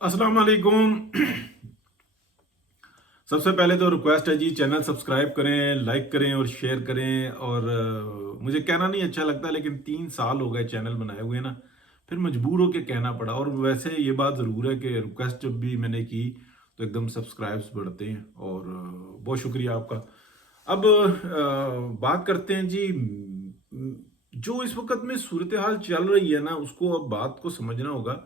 अस्सलाम वालेकुम। सबसे पहले तो रिक्वेस्ट है जी, चैनल सब्सक्राइब करें, लाइक करें और शेयर करें। और मुझे कहना नहीं अच्छा लगता, लेकिन 3 साल हो गए चैनल बनाए हुए ना, फिर मजबूर होकर कहना पड़ा। और वैसे ये बात ज़रूर है कि रिक्वेस्ट जब भी मैंने की तो एकदम सब्सक्राइब्स बढ़ते हैं, और बहुत शुक्रिया आपका। अब बात करते हैं जी। जो इस वक्त में सूरत हाल चल रही है ना, उसको अब बात को समझना होगा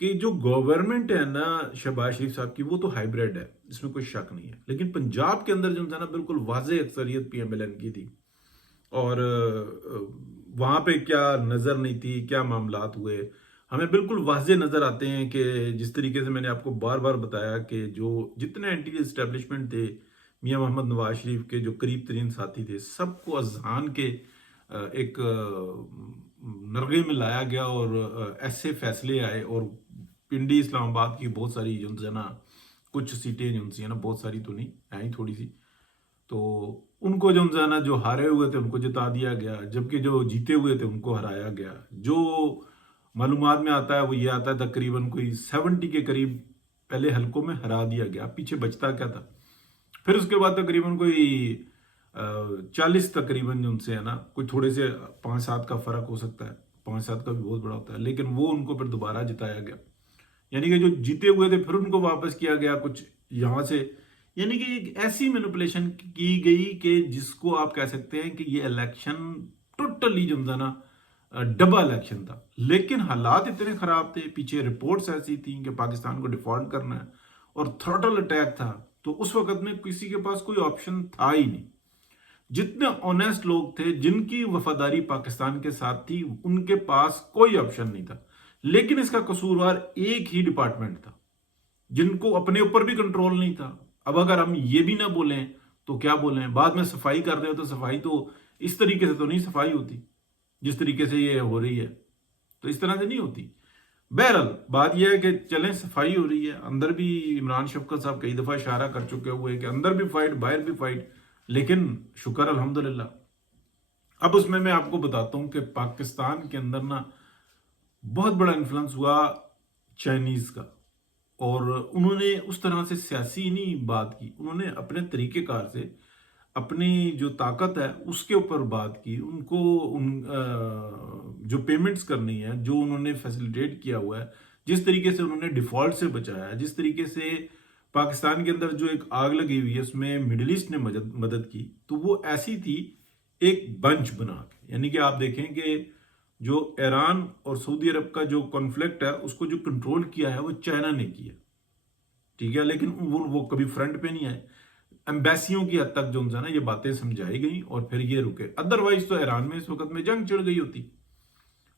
कि जो गवर्नमेंट है ना शहबाज शरीफ साहब की, वो तो हाइब्रिड है, इसमें कोई शक नहीं है। लेकिन पंजाब के अंदर जो था ना, बिल्कुल वाज़ेह अक्सरियत पीएमएलएन की थी। और वहाँ पे क्या नज़र नहीं थी, क्या मामलात हुए, हमें बिल्कुल वाज़ेह नज़र आते हैं। कि जिस तरीके से मैंने आपको बार बार बताया कि जो जितने एंटी इस्टेब्लिशमेंट थे, मियाँ मोहम्मद नवाज शरीफ के जो करीब तरीन साथी थे, सबको अजहान के एक नरगे में लाया गया। और ऐसे फैसले आए। और पिंडी इस्लामाबाद की बहुत सारी जो है ना, कुछ सीटें जो है ना, बहुत सारी तो नहीं आई, थोड़ी सी, तो उनको जो है ना, जो हारे हुए थे उनको जिता दिया गया, जबकि जो जीते हुए थे उनको हराया गया। जो मालूमात में आता है वो ये आता है, तकरीबन कोई 70 के करीब पहले हलकों में हरा दिया गया। पीछे बचता क्या था? फिर उसके बाद तकरीबन कोई 40 तकरीबन जो उनसे है ना, कोई थोड़े से 5-7 का फर्क हो सकता है, 5-7 का भी बहुत बड़ा होता है, लेकिन वो उनको फिर दोबारा जिताया गया। यानी कि जो जीते हुए थे फिर उनको वापस किया गया कुछ यहाँ से। यानी कि एक ऐसी मैनिपुलेशन की गई कि जिसको आप कह सकते हैं कि ये इलेक्शन टोटली जो था ना, डबल इलेक्शन था। लेकिन हालात इतने खराब थे, पीछे रिपोर्ट्स ऐसी थी कि पाकिस्तान को डिफॉल्ट करना है, और थ्रॉटल अटैक था। तो उस वक्त में किसी के पास कोई ऑप्शन था ही नहीं। जितने ऑनेस्ट लोग थे, जिनकी वफादारी पाकिस्तान के साथ थी, उनके पास कोई ऑप्शन नहीं था। लेकिन इसका कसूरवार एक ही डिपार्टमेंट था, जिनको अपने ऊपर भी कंट्रोल नहीं था। अब अगर हम ये भी ना बोलें तो क्या बोलें? बाद में सफाई कर रहे हो तो सफाई तो इस तरीके से तो नहीं सफाई होती जिस तरीके से ये हो रही है, तो इस तरह से नहीं होती। बहरहाल बात यह है कि चलें, सफाई हो रही है। अंदर भी इमरान शफकत साहब कई दफा इशारा कर चुके हुए कि अंदर भी फाइट, बाहर भी फाइट। लेकिन शुक्र अल्हम्दुलिल्लाह। अब उसमें मैं आपको बताता हूं कि पाकिस्तान के अंदर ना बहुत बड़ा इन्फ्लुएंस हुआ चाइनीज का। और उन्होंने उस तरह से सियासी नहीं बात की, उन्होंने अपने तरीकेकार से अपनी जो ताकत है उसके ऊपर बात की। उनको जो पेमेंट्स करनी है, जो उन्होंने फैसिलिटेट किया हुआ है, जिस तरीके से उन्होंने डिफॉल्ट से बचाया, जिस तरीके से पाकिस्तान के अंदर जो एक आग लगी हुई है उसमें मिडिल ईस्ट ने मदद मदद की, तो वो ऐसी थी एक बंच बना के। यानी कि आप देखें कि जो ईरान और सऊदी अरब का जो कॉन्फ्लिक्ट है उसको जो कंट्रोल किया है वो चाइना ने किया, ठीक है। लेकिन वो कभी फ्रंट पे नहीं आए। एम्बेसियों की हद तक जो है ना ये बातें समझाई गई और फिर ये रुके। अदरवाइज तो ईरान में इस वक्त में जंग छिड़ गई होती,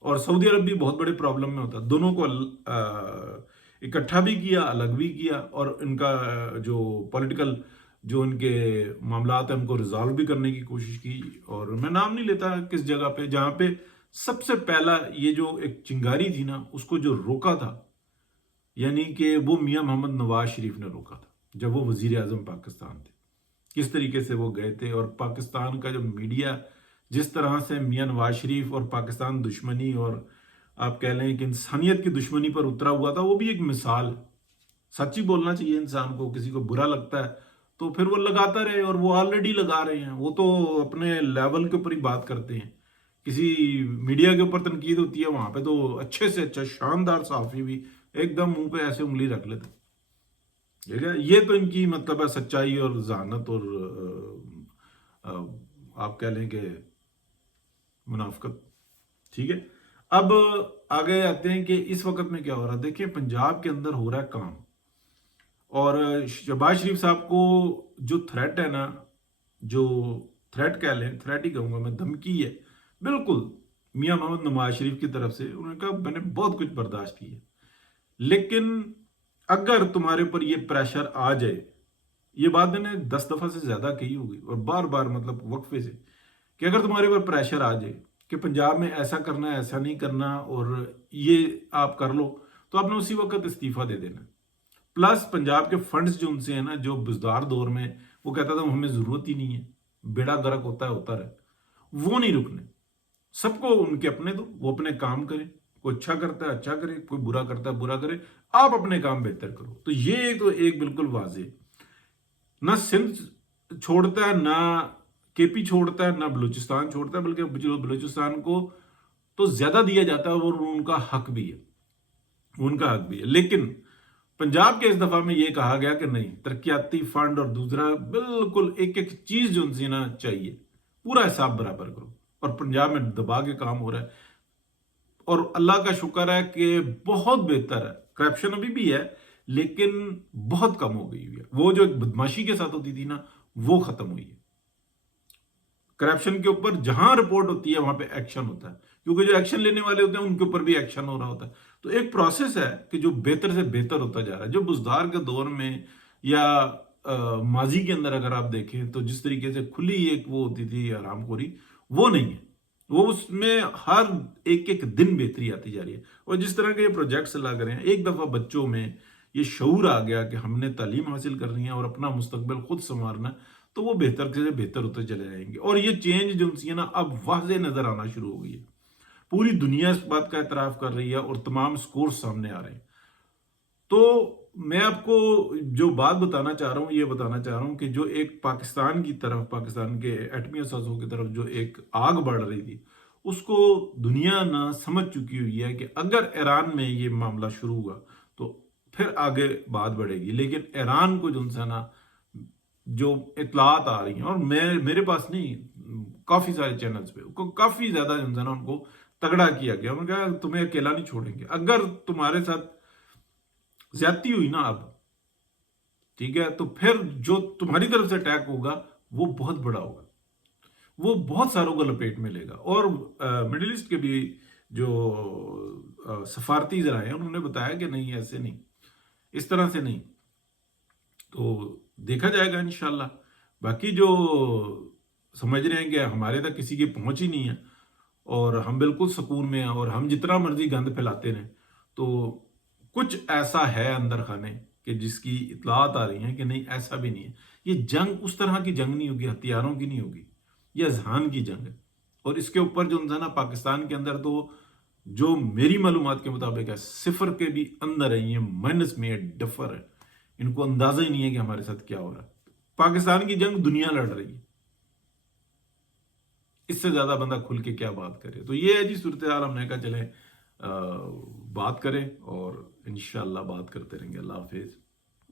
और सऊदी अरब भी बहुत बड़े प्रॉब्लम में होता। दोनों को इकट्ठा भी किया, अलग भी किया, और इनका जो पॉलिटिकल जो इनके मामलात है उनको रिजॉल्व भी करने की कोशिश की। और मैं नाम नहीं लेता किस जगह पे, जहां पे सबसे पहला ये जो एक चिंगारी थी ना, उसको जो रोका था, यानी कि वो मियां मोहम्मद नवाज शरीफ ने रोका था जब वो वजीर आजम पाकिस्तान थे। किस तरीके से वो गए थे, और पाकिस्तान का जो मीडिया जिस तरह से मियां नवाज शरीफ और पाकिस्तान दुश्मनी, और आप कह लें कि इंसानियत की दुश्मनी पर उतरा हुआ था, वो भी एक मिसाल है। सच ही बोलना चाहिए इंसान को। किसी को बुरा लगता है तो फिर वो लगाता रहे, और वो ऑलरेडी लगा रहे हैं। वो तो अपने लेवल के ऊपर ही बात करते हैं। किसी मीडिया के ऊपर तनकीद होती है, वहां पे तो अच्छे से अच्छा शानदार सहाफी भी एकदम मुंह पे ऐसे उंगली रख लेते हैं। ठीक है, ये तो इनकी मतलब है सच्चाई और जहानत, और आप कह लें कि मुनाफकत। ठीक है। अब आगे आते हैं कि इस वक्त में क्या हो रहा है। देखिए, पंजाब के अंदर हो रहा है काम, और शहबाज शरीफ साहब को जो थ्रेट है ना, जो थ्रेट कह लें, थ्रेट ही कहूंगा मैं, धमकी है बिल्कुल मियां मोहम्मद नवाज शरीफ की तरफ से। उन्होंने कहा मैंने बहुत कुछ बर्दाश्त किया, लेकिन अगर तुम्हारे ऊपर ये प्रेशर आ जाए, ये बात मैंने 10 दफा से ज्यादा कही होगी और बार बार मतलब वक्फे से, कि अगर तुम्हारे ऊपर प्रेशर आ जाए कि पंजाब में ऐसा करना है, ऐसा नहीं करना, और ये आप कर लो, तो आपने उसी वक्त इस्तीफा दे देना। प्लस पंजाब के फंड्स जो उनसे है ना, जो बुजदार दौर में वो कहता था हमें जरूरत ही नहीं है, बेड़ा गर्क होता है होता रहे, वो नहीं रुकने। सबको उनके अपने दो, वो अपने काम करें, کوئی اچھا کرتا ہے اچھا کرے, کوئی برا کرتا ہے برا کرے, آپ اپنے کام بہتر کرو. تو یہ تو ایک بالکل واضح, نہ سندھ چھوڑتا ہے, نہ کے پی چھوڑتا ہے, نہ بلوچستان چھوڑتا ہے, بلکہ بلوچستان کو تو زیادہ دیا جاتا ہے اور ان کا حق بھی ہے, ان کا حق بھی ہے. لیکن پنجاب کے اس دفعہ میں یہ کہا گیا کہ نہیں, ترقیاتی فنڈ اور دوسرا بالکل ایک ایک چیز جو ان سے نا چاہیے پورا حساب برابر کرو. اور پنجاب میں دبا کے کام ہو رہا ہے, اور اللہ کا شکر ہے کہ بہت بہتر ہے. کرپشن ابھی بھی ہے لیکن بہت کم ہو گئی ہے. وہ جو ایک بدماشی کے ساتھ ہوتی تھی نا, وہ ختم ہوئی ہے. کرپشن کے اوپر جہاں رپورٹ ہوتی ہے وہاں پہ ایکشن ہوتا ہے, کیونکہ جو ایکشن لینے والے ہوتے ہیں ان کے اوپر بھی ایکشن ہو رہا ہوتا ہے. تو ایک پروسیس ہے کہ جو بہتر سے بہتر ہوتا جا رہا ہے. جو بزدار کے دور میں یا ماضی کے اندر اگر آپ دیکھیں تو جس طریقے سے کھلی ایک وہ ہوتی تھی حرام خوری, وہ نہیں ہے. وہ اس میں ہر ایک ایک دن بہتری آتی جا رہی ہے. اور جس طرح کے یہ پروجیکٹس لگ رہے ہیں, ایک دفعہ بچوں میں یہ شعور آ گیا کہ ہم نے تعلیم حاصل کرنی ہے اور اپنا مستقبل خود سنوارنا ہے, تو وہ بہتر سے بہتر ہوتے چلے جائیں گے. اور یہ چینج جو ہے نا اب واضح نظر آنا شروع ہو گئی ہے. پوری دنیا اس بات کا اعتراف کر رہی ہے اور تمام سکورز سامنے آ رہے ہیں. تو میں آپ کو جو بات بتانا چاہ رہا ہوں, یہ بتانا چاہ رہا ہوں کہ جو ایک پاکستان کی طرف, پاکستان کے ایٹمی اثاثوں کی طرف جو ایک آگ بڑھ رہی تھی, اس کو دنیا نہ سمجھ چکی ہوئی ہے کہ اگر ایران میں یہ معاملہ شروع ہوا تو پھر آگے بات بڑھے گی. لیکن ایران کو جو ہے نا جو اطلاعات آ رہی ہیں, اور میرے پاس نہیں, کافی سارے چینلز پہ کافی زیادہ جو ہے نا ان کو تگڑا کیا گیا. انہوں نے کہا تمہیں اکیلا نہیں چھوڑیں گے, اگر تمہارے ساتھ زیادتی ہوئی نا اب, ٹھیک ہے, تو پھر جو تمہاری طرف سے اٹیک ہوگا وہ بہت بڑا ہوگا, وہ بہت ساروں کو لپیٹ میں لے گا. اور مڈل ایسٹ کے بھی جو سفارتی ذرائع ہیں انہوں نے بتایا کہ نہیں, ایسے نہیں, اس طرح سے نہیں. تو دیکھا جائے گا انشاءاللہ. باقی جو سمجھ رہے ہیں کہ ہمارے تک کسی کی پہنچ ہی نہیں ہے اور ہم بالکل سکون میں ہیں اور ہم جتنا مرضی گند پھیلاتے رہیں, تو کچھ ایسا ہے اندر خانے کہ جس کی اطلاعات آ رہی ہیں کہ نہیں, ایسا بھی نہیں ہے. یہ جنگ اس طرح کی جنگ نہیں ہوگی, ہتھیاروں کی نہیں ہوگی, یہ اذہان کی جنگ ہے. اور اس کے اوپر جو نا پاکستان کے اندر تو جو میری معلومات کے مطابق ہے, صفر کے بھی اندر ہے, یہ مائنس میں ہے, ڈفر ہے. ان کو اندازہ ہی نہیں ہے کہ ہمارے ساتھ کیا ہو رہا ہے. پاکستان کی جنگ دنیا لڑ رہی ہے, اس سے زیادہ بندہ کھل کے کیا بات کرے. تو یہ ہے جی صورتحال. ہم نے کہا چلیں بات کریں اور انشاءاللہ بات کرتے رہیں گے. اللہ حافظ.